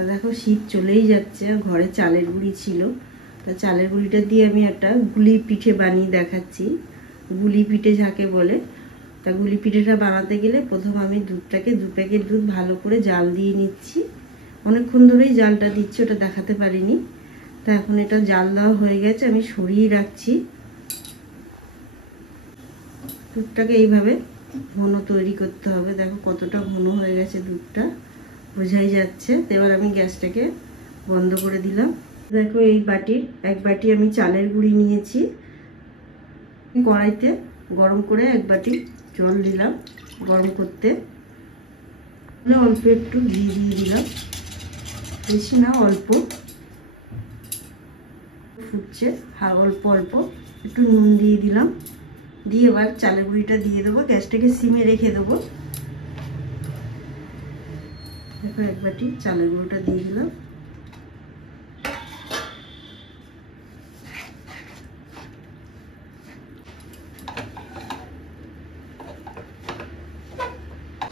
তা দেখো শীত চলেই যাচ্ছে, ঘরে চালের গুঁড়ি ছিল, তা চালের গুঁড়িটা দিয়ে আমি একটা গুলি পিঠে বানিয়ে দেখাচ্ছি। গুলি পিঠে যাকে বলে, তা গুলি পিঠেটা বানাতে গেলে প্রথম আমি দুধটাকে 2 প্যাকেট দুধ ভালো করে জাল দিয়ে নিচ্ছি। অনেকক্ষণ ধরেই জালটা দিচ্ছি, ওটা দেখাতে পারিনি। তা এখন এটা জাল দেওয়া হয়ে গেছে, আমি সরিয়ে রাখছি। দুধটাকে এইভাবে ঘন তৈরি করতে হবে। দেখো কতটা ঘন হয়ে গেছে দুধটা, বোঝাই যাচ্ছে। তো এবার আমি গ্যাসটাকে বন্ধ করে দিলাম। দেখো এই বাটির 1 বাটি আমি চালের গুঁড়ি নিয়েছি। কড়াইতে গরম করে 1 বাটি জল দিলাম গরম করতে। অল্প একটু ঘি দিয়ে দিলাম, বেশি না অল্প। ফুটছে, অল্প অল্প একটু নুন দিয়ে দিলাম। দিয়ে এবার চালের গুঁড়িটা দিয়ে দেবো, গ্যাসটাকে সিমে রেখে দেবো। দেখো 1 বাটি চালের গুঁড়োটা দিয়ে দিলাম।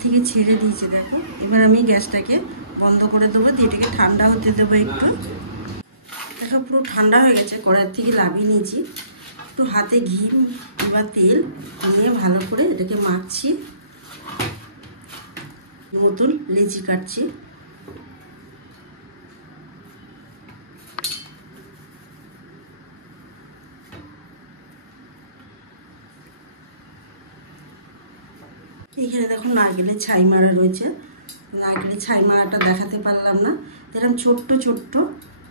থেকে ছেড়ে দিয়েছি দেখো। এবার আমি গ্যাসটাকে বন্ধ করে দেবো, দিয়ে এটাকে ঠান্ডা হতে দেবো একটু। দেখো পুরো ঠান্ডা হয়ে গেছে, কড়াই থেকে নামিয়ে নিয়েছি। একটু হাতে ঘি বা তেল নিয়ে ভালো করে এটাকে মাখছি, মতন লেচি কাটছি। এখানে দেখো নারকেলের ছাই মারা রয়েছে। নারকেলের ছাই মারাটা দেখাতে পারলাম না, এরকম ছোট্ট ছোট্ট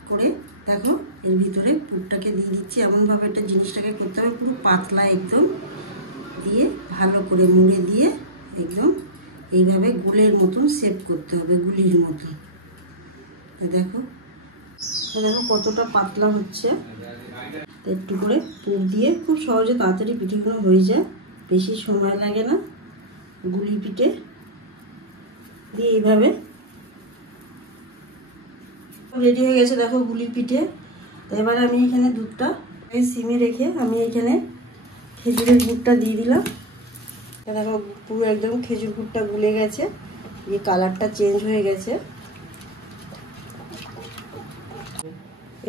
করে দেখো এর ভিতরে পুরটাকে দিয়ে দিচ্ছি। এমনভাবে একটা জিনিসটাকে করতে হবে পুরো পাতলা একদম, দিয়ে ভালো করে মুড়ে দিয়ে একদম এইভাবে গোলের মতন শেপ করতে হবে, গুলির মতন। দেখো দেখো কতটা পাতলা হচ্ছে। একটু করে পুর দিয়ে খুব সহজে তাড়াতাড়ি পিঠেগুলো হয়ে যায়, বেশি সময় লাগে না। গুলি পিঠে দিয়ে এইভাবে রেডি হয়ে গেছে দেখো গুলি পিঠে। তো এবার আমি এখানে দুধটা সিমে রেখে আমি এখানে খেজুরের গুড়টা দিয়ে দিলাম। দেখো পুরো একদম খেজুর গুড়টা গুলে গেছে, এই কালারটা চেঞ্জ হয়ে গেছে।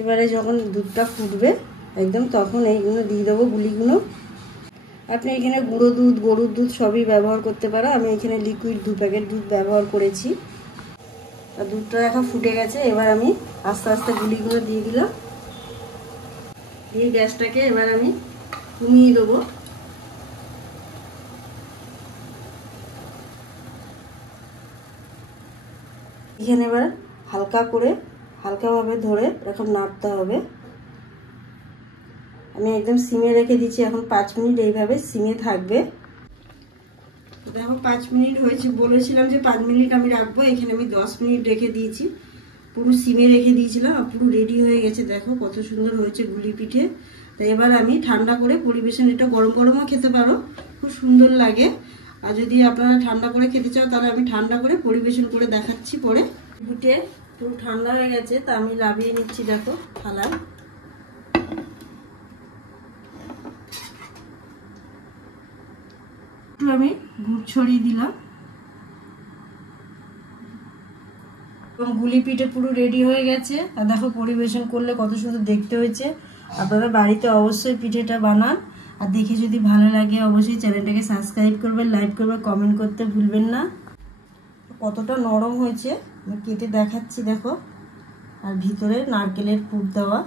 এবারে যখন দুধটা ফুটবে একদম, তখন এইগুলো দিয়ে দেবো গুলিগুলো। আপনি এখানে গুঁড়ো দুধ, গরুর দুধ সবই ব্যবহার করতে পারো। আমি এখানে লিকুইড 2 প্যাকেট দুধ ব্যবহার করেছি। আর দুধটা এখন ফুটে গেছে, এবার আমি আস্তে আস্তে গুলিগুলো দিয়ে দিলাম। দিয়ে গ্যাসটাকে এবার আমি কমিয়ে দেবো। এখানে এবার হালকাভাবে ধরে এরকম নাড়তে হবে। আমি একদম সিমে রেখে দিচ্ছি, এখন 5 মিনিট এইভাবে সিমে থাকবে। দেখো 5 মিনিট হয়েছে, বলেছিলাম যে 5 মিনিট আমি রাখবো, এখানে আমি 10 মিনিট রেখে দিয়েছি। পুরো সিমে রেখে দিয়েছিলাম, আর পুরো রেডি হয়ে গেছে। দেখো কত সুন্দর হয়েছে গুলি পিঠে। তাই এবার আমি ঠান্ডা করে পরিবেশন, এটা গরম গরমও খেতে পারো, খুব সুন্দর লাগে। আর যদি আপনারা ঠান্ডা করে খেতে চাও তাহলে আমি ঠান্ডা করে পরিবেশন করে দেখাচ্ছি পরে। পিঠে পুরো ঠান্ডা হয়ে গেছে, তা আমি নামিয়ে নিচ্ছি দেখো থালায়। একটু আমি গুড় ছড়িয়ে দিলাম। এবং গুলি পিঠে পুরো রেডি হয়ে গেছে। আর দেখো পরিবেশন করলে কত সুন্দর দেখতে হয়েছে। আপনারা বাড়িতে অবশ্যই পিঠেটা বানান। আর দেখে যদি ভালো লাগে অবশ্যই চ্যানেলটাকে সাবস্ক্রাইব করবেন, লাইক করবেন, কমেন্ট করতে ভুলবেন না। কতটা নরম হয়েছে আমি কেটে দেখাচ্ছি দেখো। আর ভিতরে নারকেলের পুর দেওয়া।